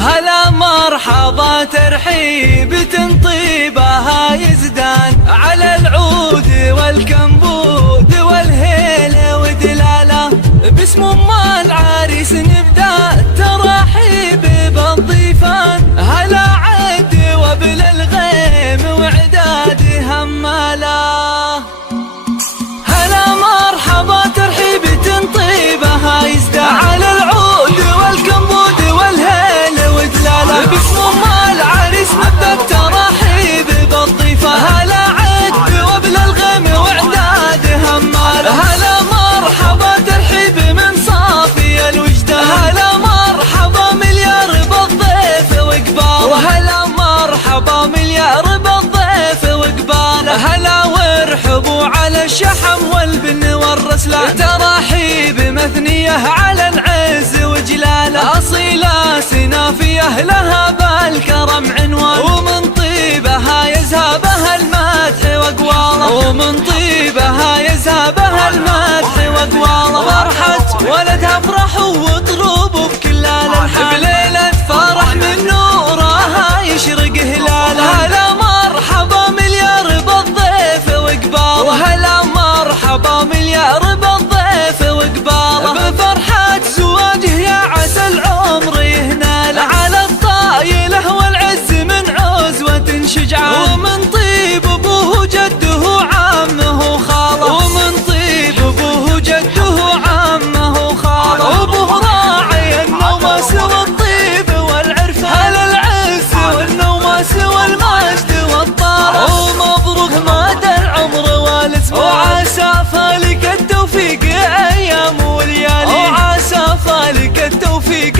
هلا مرحبا ترحيب تنطيبها يزدان على العود والكمبود والهيل ودلاله. باسم ام العريس نبدا ترحيب بالضيفان. هلا عد وبل الغيم وعداد هماله. هلا مرحبا ترحيب تنطيبها يزدان على العود والكمبود والهيل ودلاله. باسم ام العريس نبدا ترحيب بالضيفان. هلا عد وبل الغيم وعداد هماله. هلا مرحبا ترحيب من صافي الوجدان. هلا مرحبا مليار بالضيف وقباله. وهلا مرحبا مليار بالضيف وقباله. هلا وارحبوا على الشحم والبن والرسلان. تراحيب مثنية على العز وجلاله. أصيلة سنافية لها بالكرم عنوان. ومن طيبها يذهبها المدح وقواله. ومن طيبها يذهبها المدح وقواله. فرحة ولدها افرحوا واطربوا بكل الانحاء. بليلة فرح من نورها يشرق هلاله. هلا مرحبا مليار بالضيف وقباله. وهلا مرحبا مليار بالضيف وقباله. بفرحة زواجه يا عسى العمر يهناله. على الطايله والعز من عزوة شجعان. ومن طيب ابوه جده عمه خاله. ومن طيب ابوه جده عمه خاله. وابوه راعي النوماس والطيب والعرفان. هلا العز والنوماس والمجد والطارة. ومبروك مدى العمر والاسم. وعسى فالك التوفيق ايام وليالي. وعسى فالك التوفيق